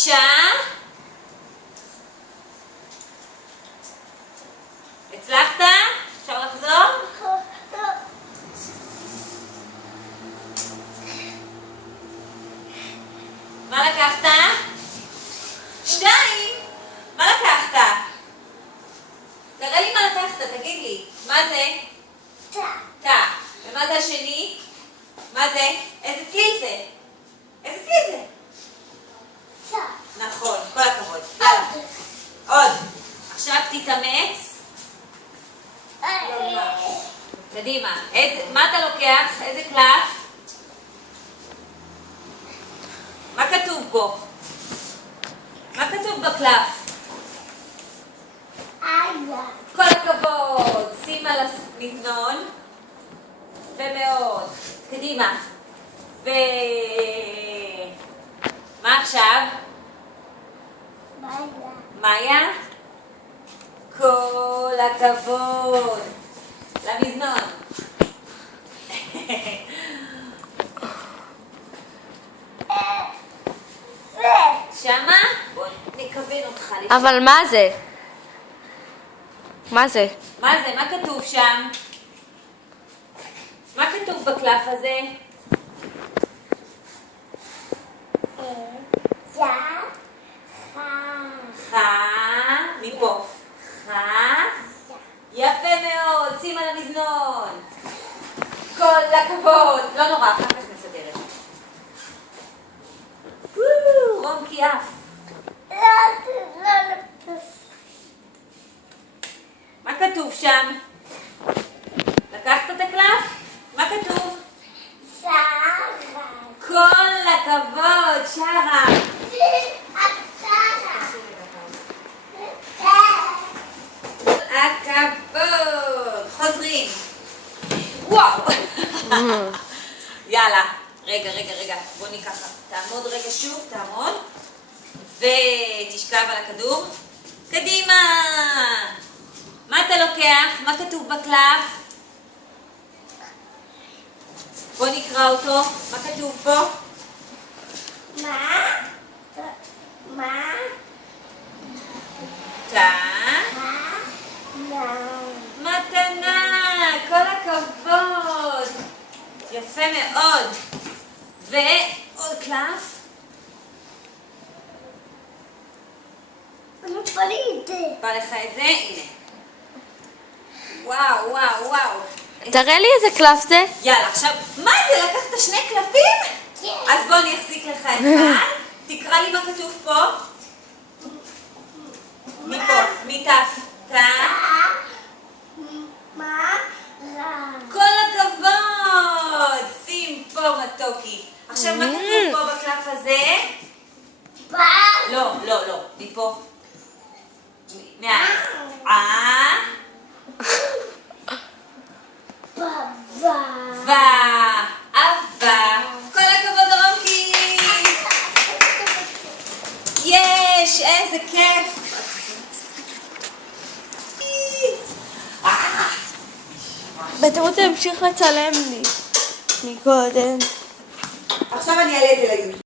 אישה. הצלחת? אפשר לחזור? מה לקחת? 2. מה לקחת? תראה לי מה לקחת, תגיד לי. מה זה? תא. ומה זה השני? מה זה? איזה כלי זה? איזה כלי זה? נכון, כל הכבוד. יאללה. עוד. עכשיו תתאמץ. קדימה. מה אתה לוקח? איזה קלף? מה כתוב בו? מה כתוב בקלף? כל הכבוד. שים על המזנון. יפה מאוד. קדימה. מה עכשיו? מאיה? כל הכבוד. למזנון. שמה? בוא נכוון אותך. אבל מה זה? מה זה? מה זה? מה כתוב שם? מה כתוב בקלף הזה? מפה. יפה מאוד. שים על המזנון. כל הכבוד. לא נורא, אחר כך מסדרת. רומקי אף. מה כתוב שם? לקחת את הקלף? מה כתוב? כל הכבוד, שרה. הכבוד. חוזרים. וואו. יאללה. רגע. בוא ניקח. תעמוד רגע שוב, תעמוד. ותשכב על הכדור. קדימה. מה אתה לוקח? מה כתוב בקלף? בוא נקרא אותו. מה כתוב פה? מתנה. כל הכבוד. יפה מאוד. ועוד קלף. בא לך את זה? הנה. וואו. תראה לי איזה קלף זה. יאללה, עכשיו, מה זה? לקחת 2 קלפים? כן. אז בוא אני אחזיק לך את כאן. תקרא לי מה כתוב פה. מפה, מתף. כל הכבוד. שים פה מתוקי. עכשיו, מה כתוב פה בקלף הזה? לא. מפה. אבא. כל הכבוד רומקי. יש, איזה כיף. ואתה רוצה להמשיך לצלם לי מקודם. עכשיו אני אעלה את זה ליוטיוב.